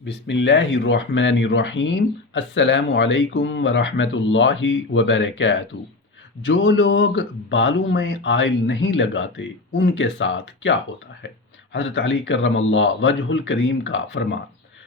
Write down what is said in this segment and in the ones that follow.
बिस्मिल्लाहिर्रहमानिर्रहीम। अस्सलामु अलैकुम वरहमतुल्लाहि वबरकातुहू। जो लोग बालों में आयल नहीं लगाते उनके साथ क्या होता है? हज़रत अली करमल्लाह वजहुल करीम का फरमान।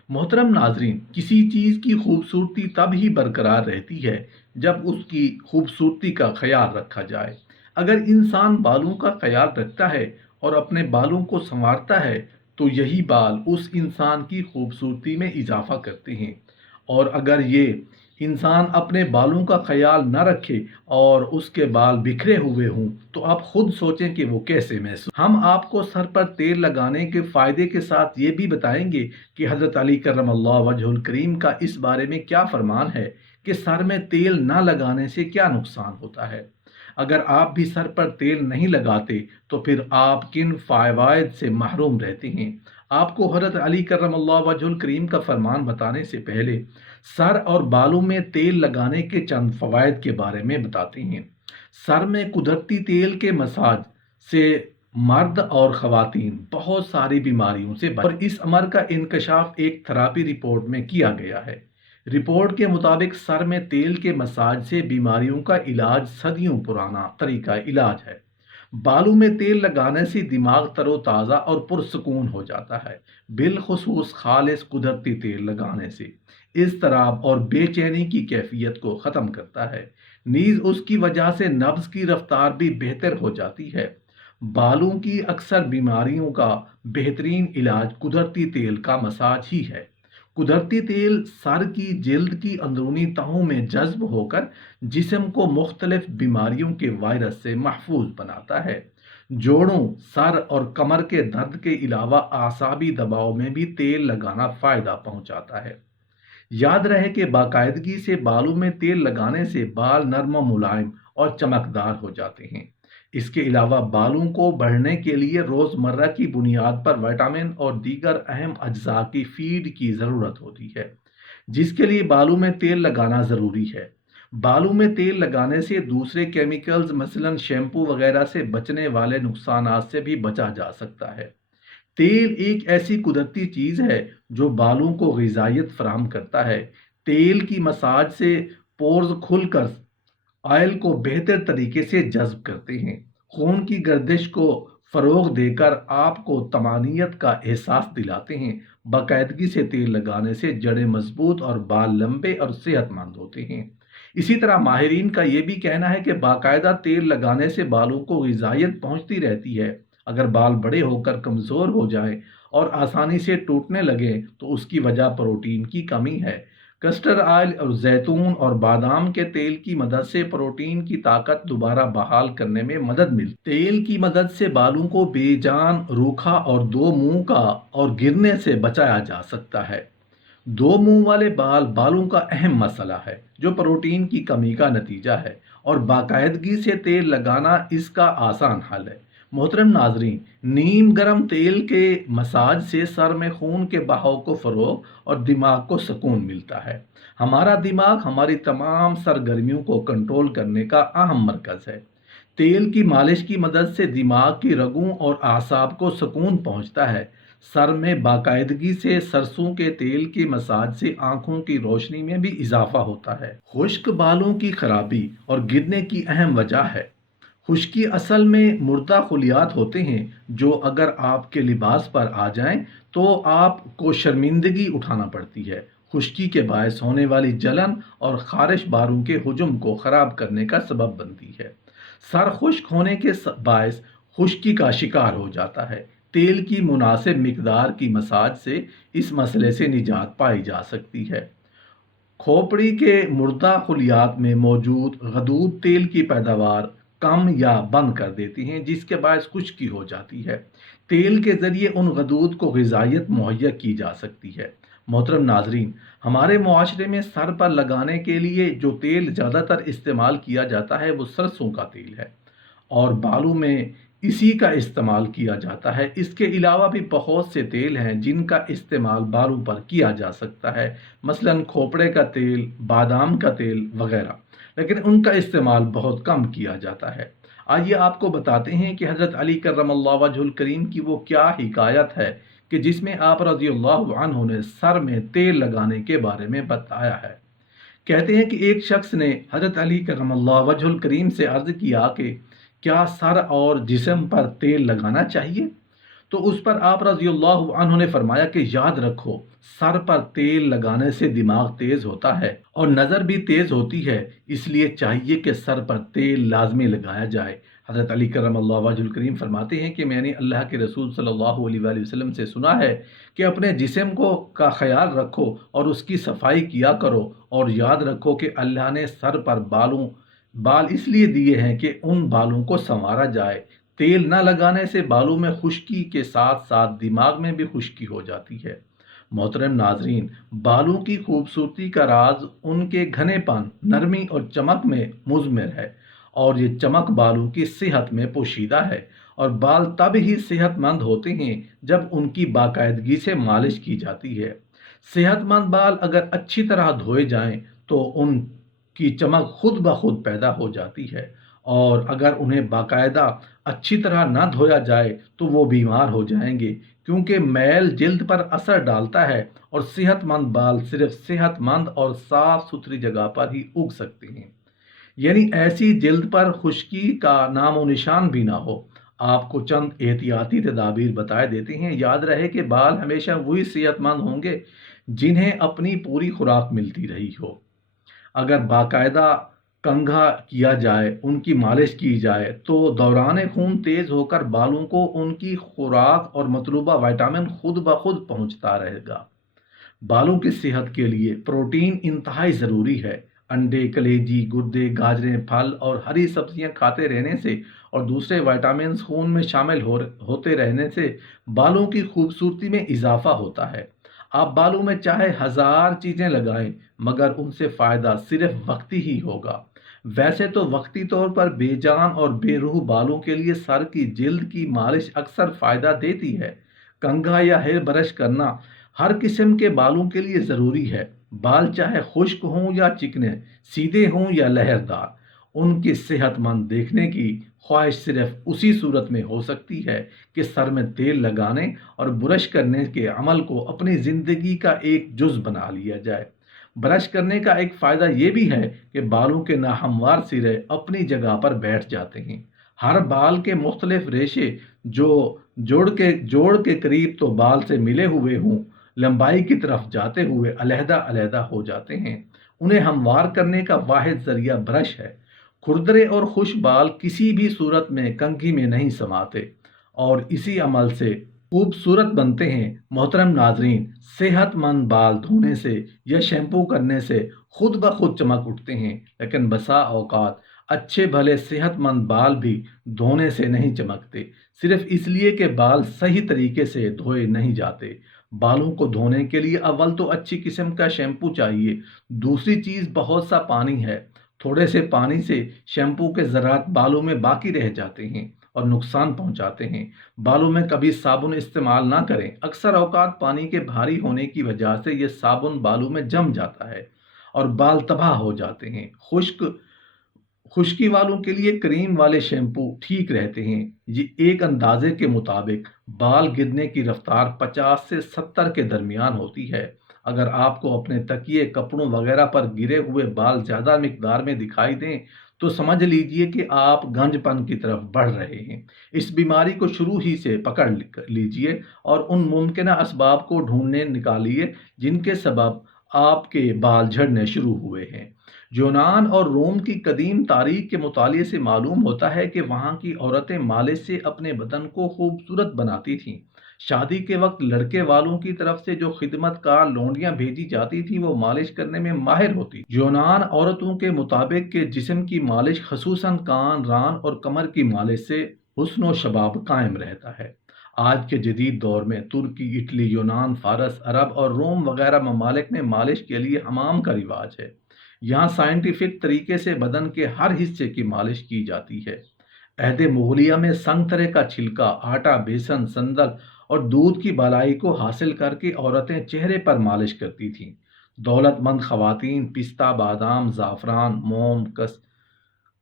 मोहतरम नाजरीन, किसी चीज़ की खूबसूरती तब ही बरकरार रहती है जब उसकी खूबसूरती का ख्याल रखा जाए। अगर इंसान बालों का ख्याल रखता है और अपने बालों को संवारता है तो यही बाल उस इंसान की खूबसूरती में इजाफा करते हैं। और अगर ये इंसान अपने बालों का ख्याल न रखे और उसके बाल बिखरे हुए हों तो आप खुद सोचें कि वो कैसे महसूस। हम आपको सर पर तेल लगाने के फ़ायदे के साथ ये भी बताएंगे कि हज़रत अली करमल्लाह वजहुल करीम का इस बारे में क्या फरमान है कि सर में तेल न लगाने से क्या नुकसान होता है। अगर आप भी सर पर तेल नहीं लगाते तो फिर आप किन फ़वाइद से महरूम रहते हैं। आपको हज़रत अली करमल्लाह वजहुल करीम का फरमान बताने से पहले सर और बालों में तेल लगाने के चंद फ़वाइद के बारे में बताते हैं। सर में कुदरती तेल के मसाज से मर्द और ख़वातीन बहुत सारी बीमारियों से और इस अमर का इंकशाफ एक थेरेपी रिपोर्ट में किया गया है। रिपोर्ट के मुताबिक सर में तेल के मसाज से बीमारियों का इलाज सदियों पुराना तरीका इलाज है। बालों में तेल लगाने से दिमाग तरोताज़ा और पुरसकून हो जाता है, बिलखुसूस खालिस कुदरती तेल लगाने से इज़्तिराब और बेचैनी की कैफियत को ख़त्म करता है। नीज़ उसकी वजह से नब्ज़ की रफ्तार भी बेहतर हो जाती है। बालों की अक्सर बीमारियों का बेहतरीन इलाज कुदरती तेल का मसाज ही है। कुदरती तेल सर की जिल्द की अंदरूनी तहों में जज्ब होकर जिस्म को मुख्तलिफ बीमारियों के वायरस से महफूज बनाता है। जोड़ों, सर और कमर के दर्द के अलावा आसाबी दबाव में भी तेल लगाना फ़ायदा पहुंचाता है। याद रहे कि बाकायदगी से बालों में तेल लगाने से बाल नर्म व मुलायम और चमकदार हो जाते हैं। इसके अलावा बालों को बढ़ने के लिए रोज़मर्रा की बुनियाद पर विटामिन और दीगर अहम अज्जा की फीड की ज़रूरत होती है, जिसके लिए बालों में तेल लगाना ज़रूरी है। बालों में तेल लगाने से दूसरे केमिकल्स मसलन शैम्पू वगैरह से बचने वाले नुकसानात से भी बचा जा सकता है। तेल एक ऐसी कुदरती चीज़ है जो बालों को ग़िज़ाइयत फ़राहम करता है। तेल की मसाज से पोर्स खुलकर ऑयल को बेहतर तरीके से जज़्ब करते हैं। खून की गर्दिश को फ़रोग़ देकर आपको तमानियत का एहसास दिलाते हैं। बाकायदगी से तेल लगाने से जड़ें मज़बूत और बाल लंबे और सेहतमंद होते हैं। इसी तरह माहिरीन का ये भी कहना है कि बाकायदा तेल लगाने से बालों को ग़िज़ाइयत पहुँचती रहती है। अगर बाल बड़े होकर कमज़ोर हो जाएं और आसानी से टूटने लगें तो उसकी वजह प्रोटीन की कमी है। कस्टर्ड ऑयल और जैतून और बादाम के तेल की मदद से प्रोटीन की ताकत दोबारा बहाल करने में मदद मिलती। तेल की मदद से बालों को बेजान, रूखा और दो मुंह का और गिरने से बचाया जा सकता है। दो मुंह वाले बाल बालों का अहम मसला है जो प्रोटीन की कमी का नतीजा है और बाकायदगी से तेल लगाना इसका आसान हल है। मोहतरम नाजरीन, नीम गर्म तेल के मसाज से सर में खून के बहाव को फ़रोग़ और दिमाग को सुकून मिलता है। हमारा दिमाग हमारी तमाम सरगर्मियों को कंट्रोल करने का अहम मरकज़ है। तेल की मालिश की मदद से दिमाग की रगों और आसाब को सुकून पहुंचता है। सर में बाकायदगी से सरसों के तेल की मसाज से आंखों की रोशनी में भी इजाफा होता है। खुश्क बालों की खराबी और गिरने की अहम वजह है। खुश्की असल में मुर्दा खुलियात होते हैं जो अगर आपके लिबास पर आ जाएं तो आपको शर्मिंदगी उठाना पड़ती है। खुश्की के बायस होने वाली जलन और खारिश बालों के हुजूम को ख़राब करने का सबब बनती है। सर खुश्क होने के बायस खुश्की का शिकार हो जाता है। तेल की मुनासिब मिकदार की मसाज से इस मसले से निजात पाई जा सकती है। खोपड़ी के मुर्दा खुलियात में मौजूद गदूद तेल की पैदावार कम या बंद कर देती हैं जिसके बायस खुश्की हो जाती है। तेल के ज़रिए उन गदूद को ग़िज़ाइयत मुहैया की जा सकती है। मोहतरम नाजरीन, हमारे मुआशरे में सर पर लगाने के लिए जो तेल ज़्यादातर इस्तेमाल किया जाता है वो सरसों का तेल है और बालों में इसी का इस्तेमाल किया जाता है। इसके अलावा भी बहुत से तेल हैं जिनका इस्तेमाल बालों पर किया जा सकता है, मसलन खोपड़े का तेल, बादाम का तेल वगैरह, लेकिन उनका इस्तेमाल बहुत कम किया जाता है। आइए आपको बताते हैं कि हज़रत अली करमल्लाहु वजहुल करीम की वो क्या हिकायत है کہ جس میں آپ رضی اللہ عنہ نے سر میں تیل لگانے کے بارے میں بتایا ہے۔ کہتے ہیں کہ ایک شخص نے حضرت علی کرم اللہ وجہ الکریم سے عرض کیا کہ کیا سر اور جسم پر تیل لگانا چاہیے؟ تو اس پر آپ رضی اللہ عنہ نے فرمایا کہ یاد رکھو، سر پر تیل لگانے سے دماغ تیز ہوتا ہے اور نظر بھی تیز ہوتی ہے، اس لیے چاہیے کہ سر پر تیل لازمی لگایا جائے۔ حضرت علی کرم اللہ وجہ الکریم فرماتے ہیں کہ میں نے اللہ کے رسول صلی اللہ علیہ وآلہ وسلم سے سنا ہے کہ اپنے جسم کا خیال رکھو اور اس کی صفائی کیا کرو، اور یاد رکھو کہ اللہ نے سر پر بال اس لیے دیے ہیں کہ ان بالوں کو سنوارا جائے۔ تیل نہ لگانے سے بالوں میں خشکی کے ساتھ ساتھ دماغ میں بھی خشکی ہو جاتی ہے۔ محترم ناظرین، بالوں کی خوبصورتی کا راز ان کے گھنے پن، نرمی اور چمک میں مضمر ہے، اور یہ چمک بالوں کی صحت میں پوشیدہ ہے، اور بال تب ہی صحت مند ہوتے ہیں جب ان کی باقاعدگی سے مالش کی جاتی ہے۔ صحت مند بال اگر اچھی طرح دھوئے جائیں تو ان کی چمک خود بخود پیدا ہو جاتی ہے، اور اگر انہیں باقاعدہ اچھی طرح نہ دھویا جائے تو وہ بیمار ہو جائیں گے، کیونکہ میل جلد پر اثر ڈالتا ہے، اور صحت مند بال صرف صحت مند اور صاف ستھری جگہ پر ہی اگ سکتے ہیں، یعنی ایسی جلد پر خشکی کا نام و نشان بھی نہ ہو۔ آپ کو چند احتیاطی تدابیر بتائے دیتے ہیں۔ یاد رہے کہ بال ہمیشہ وہی صحت مند ہوں گے جنہیں اپنی پوری خوراک ملتی رہی ہو۔ اگر باقاعدہ کنگھا کیا جائے، ان کی مالش کی جائے، تو دوران خون تیز ہو کر بالوں کو ان کی خوراک اور مطلوبہ وٹامن خود بخود پہنچتا رہے گا۔ بالوں کی صحت کے لیے پروٹین انتہائی ضروری ہے۔ انڈے، کلیجی، گردے، گاجریں، پھل اور ہری سبزیاں کھاتے رہنے سے اور دوسرے وٹامنز خون میں شامل ہوتے رہنے سے بالوں کی خوبصورتی میں اضافہ ہوتا ہے۔ آپ بالوں میں چاہے 1000 چیزیں لگائیں، مگر ان سے فائدہ صرف وقتی ہی ہوگا۔ ویسے تو وقتی طور پر بے جان اور بے روح بالوں کے لیے سر کی جلد کی مالش اکثر فائدہ دیتی ہے۔ کنگھا یا ہیئر برش کرنا ہر قسم کے بالوں کے لیے ضروری ہے۔ بال چاہے خشک ہوں یا چکنے، سیدھے ہوں یا لہردار، ان کی صحت مند دیکھنے کی خواہش صرف اسی صورت میں ہو سکتی ہے کہ سر میں تیل لگانے اور برش کرنے کے عمل کو اپنی زندگی کا ایک جز بنا لیا جائے۔ برش کرنے کا ایک فائدہ یہ بھی ہے کہ بالوں کے ناہموار سرے اپنی جگہ پر بیٹھ جاتے ہیں۔ ہر بال کے مختلف ریشے جو جوڑ کے قریب تو بال سے ملے ہوئے ہوں، لمبائی کی طرف جاتے ہوئے علیحدہ علیحدہ ہو جاتے ہیں۔ انہیں ہموار کرنے کا واحد ذریعہ برش ہے۔ کھردرے اور خشک بال کسی بھی صورت میں کنگھی میں نہیں سماتے اور اسی عمل سے خوبصورت بنتے ہیں۔ محترم ناظرین، صحت مند بال دھونے سے یا شیمپو کرنے سے خود بخود چمک اٹھتے ہیں، لیکن بسا اوقات اچھے بھلے صحت مند بال بھی دھونے سے نہیں چمکتے، صرف اس لیے کہ بال صحیح طریقے سے دھوئے نہیں جاتے۔ بالوں کو دھونے کے لیے اول تو اچھی قسم کا شیمپو چاہیے، دوسری چیز بہت سا پانی ہے۔ تھوڑے سے پانی سے شیمپو کے ذرات بالوں میں باقی رہ جاتے ہیں اور نقصان پہنچاتے ہیں۔ بالوں میں کبھی صابن استعمال نہ کریں، اکثر اوقات پانی کے بھاری ہونے کی وجہ سے یہ صابن بالوں میں جم جاتا ہے اور بال تباہ ہو جاتے ہیں۔ خشکی والوں کے لیے کریم والے شیمپو ٹھیک رہتے ہیں۔ یہ ایک اندازے کے مطابق بال گرنے کی رفتار 50 سے 70 کے درمیان ہوتی ہے۔ اگر آپ کو اپنے تکیے، کپڑوں وغیرہ پر گرے ہوئے بال زیادہ مقدار میں دکھائی دیں تو سمجھ لیجئے کہ آپ گنج پن کی طرف بڑھ رہے ہیں۔ اس بیماری کو شروع ہی سے پکڑ لیجئے اور ان ممکنہ اسباب کو ڈھونڈنے نکالیے جن کے سبب آپ کے بال جھڑنے شروع ہوئے ہیں۔ یونان اور روم کی قدیم تاریخ کے مطالعے سے معلوم ہوتا ہے کہ وہاں کی عورتیں مالش سے اپنے بدن کو خوبصورت بناتی تھیں۔ شادی کے وقت لڑکے والوں کی طرف سے جو خدمت کار لونڈیاں بھیجی جاتی تھیں وہ مالش کرنے میں ماہر ہوتی۔ یونان عورتوں کے مطابق کہ جسم کی مالش خصوصاً کان، ران اور کمر کی مالش سے حسن و شباب قائم رہتا ہے۔ آج کے جدید دور میں ترکی، اٹلی، یونان، فارس، عرب اور روم وغیرہ ممالک میں مالش کے لیے حمام کا رواج ہے۔ یہاں سائنٹیفک طریقے سے بدن کے ہر حصے کی مالش کی جاتی ہے۔ عہد مغلیہ میں سنگترے کا چھلکا، آٹا، بیسن، سندل اور دودھ کی بالائی کو حاصل کر کے عورتیں چہرے پر مالش کرتی تھیں۔ دولت مند خواتین پستہ، بادام، زعفران، موم،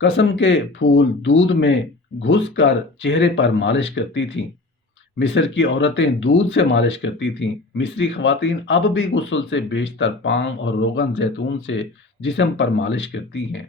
قسم کے پھول دودھ میں گھس کر چہرے پر مالش کرتی تھیں۔ مصر کی عورتیں دودھ سے مالش کرتی تھیں۔ مصری خواتین اب بھی غسل سے بیشتر پام اور روغن زیتون سے جسم پر مالش کرتی ہیں۔